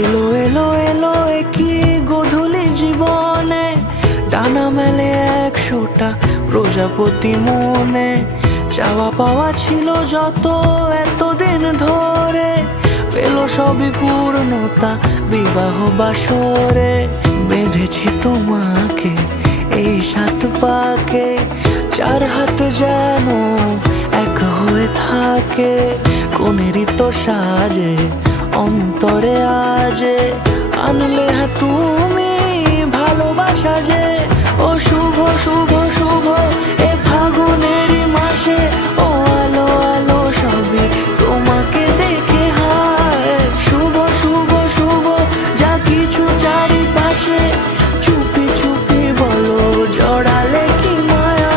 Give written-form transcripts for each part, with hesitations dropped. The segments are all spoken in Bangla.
এলো এলো এলো কি গোধূলি জীবনে, ডানা মেলে 100টা প্রজাপতি মনে। চাওয়া পাওয়া ছিল যত এতদিন ধরে, পেল সবই পূর্ণতা বিবাহ বাসরে। বেঁধেছি তোমাকে এই 7 পাকে, 4 হাত যেন এক হয়ে থাকে। কোনেরই তো সাজে অন্তরে আজে, আনলে তুমি ভালোবাসা যে। ও শুভ শুভ শুভ এ ফাগুনেরই মাসে, ও আলো আলো সবই তোমাকে দেখে হায়। শুভ শুভ শুভ যা কিছু চারিপাশে, চুপি চুপি বলো জড়ালে কি মায়া।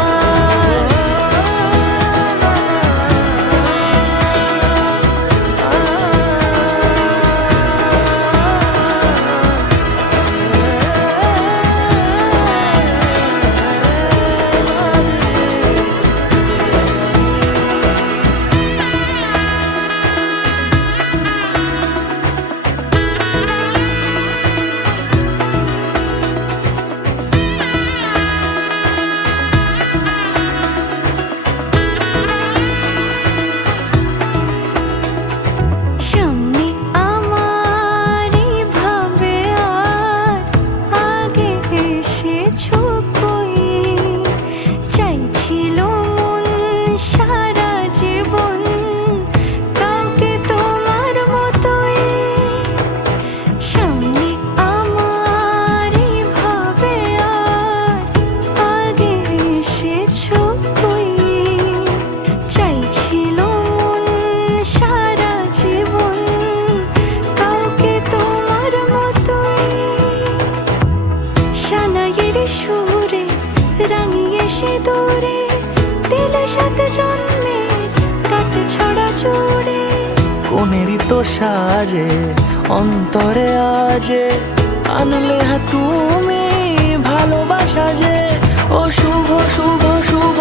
সুরে রাঙিয়ে সে দূরে, দিলে 7 জন্মের কাট ছড়া জোড়ে। কোনেরই তো সাজে অন্তরে আজে, আনলে তুমি ভালোবাসা যে। ও শুভ শুভ শুভ